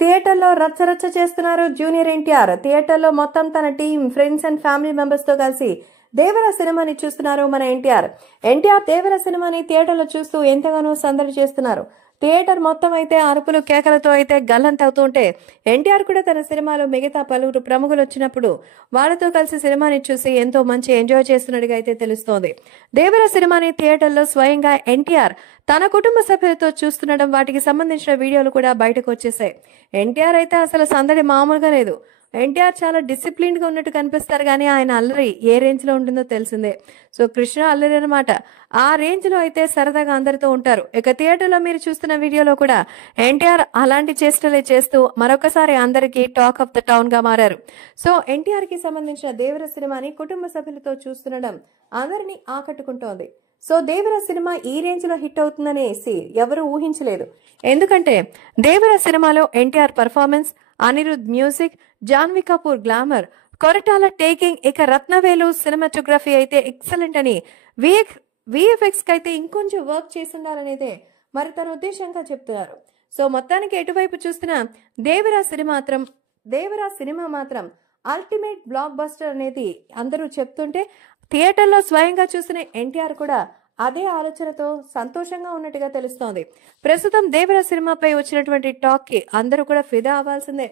థియేటర్లో రచ్చరచ్చ చేస్తున్నారు జూనియర్ ఎన్టీఆర్. థియేటర్లో మొత్తం తన team, friends and family members తో కలిసి దేవర సినిమాని చూస్తున్నారు మన ఎన్టీఆర్. దేవర సినిమాని థియేటర్లో చూస్తూ ఎంతగానో సందడి చేస్తున్నారు. థియేటర్ మొత్తం అయితే అరుపులు కేకలతో అయితే గల్లంతవుతుంటే ఎన్టీఆర్ కూడా తన సినిమాలో మిగతా పలువురు ప్రముఖులు వచ్చినప్పుడు వాళ్ళతో కలిసి సినిమాని చూసి ఎంతో మంచి ఎంజాయ్ చేస్తున్నట్టుగా అయితే తెలుస్తోంది. దేవర సినిమాని థియేటర్లో స్వయంగా ఎన్టీఆర్ తన కుటుంబ సభ్యులతో చూస్తుండడం, వాటికి సంబంధించిన వీడియోలు కూడా బయటకు వచ్చేసాయి. ఎన్టీఆర్ అయితే అసలు సందడి మామూలుగా లేదు. ఎన్టీఆర్ చాలా డిసిప్లిన్డ్ గా ఉన్నట్టు కనిపిస్తారు, కానీ ఆయన అల్లరి ఏ రేంజ్ లో ఉంటుందో తెలిసిందే. సో కృష్ణ అల్లరి అనమాట. ఆ రేంజ్ లో అయితే సరదాగా అందరితో ఉంటారు. ఇక థియేటర్లో మీరు చూస్తున్న వీడియోలో కూడా ఎన్టీఆర్ అలాంటి చేష్టలే చేస్తూ మరొకసారి అందరికీ టాక్ ఆఫ్ ద టౌన్ గా మారారు. సో ఎన్టీఆర్ కి సంబంధించిన దేవర సినిమాని కుటుంబ సభ్యులతో చూస్తుండడం అందరినీ ఆకట్టుకుంటోంది. సో దేవర సినిమా ఈ రేంజ్ లో హిట్ అవుతుందనేసి ఎవరు ఊహించలేదు. ఎందుకంటే దేవర సినిమాలో NTR performance, Anirudh music, Janhvi Kapoor glamour, Koratala taking, ఇక రత్నవేలు సినిమాటోగ్రఫీ అయితే ఎక్సలెంట్ అని, విఎఫ్ఎక్స్ కి అయితే ఇంకొంచెం వర్క్ చేస్తుండాలనేదే మరి తన ఉద్దేశంగా చెప్తున్నారు. సో మొత్తానికి ఎటువైపు చూస్తున్నా దేవర సినిమా మాత్రం అల్టిమేట్ బ్లాక్ బస్టర్ అనేది అందరూ చెప్తుంటే థియేటర్లో స్వయంగా చూసిన ఎన్టీఆర్ కూడా అదే ఆలోచనతో సంతోషంగా ఉన్నట్టుగా తెలుస్తోంది. ప్రస్తుతం దేవర సినిమాపై వచ్చినటువంటి టాక్ కి అందరూ కూడా ఫిదా అవ్వాల్సిందే.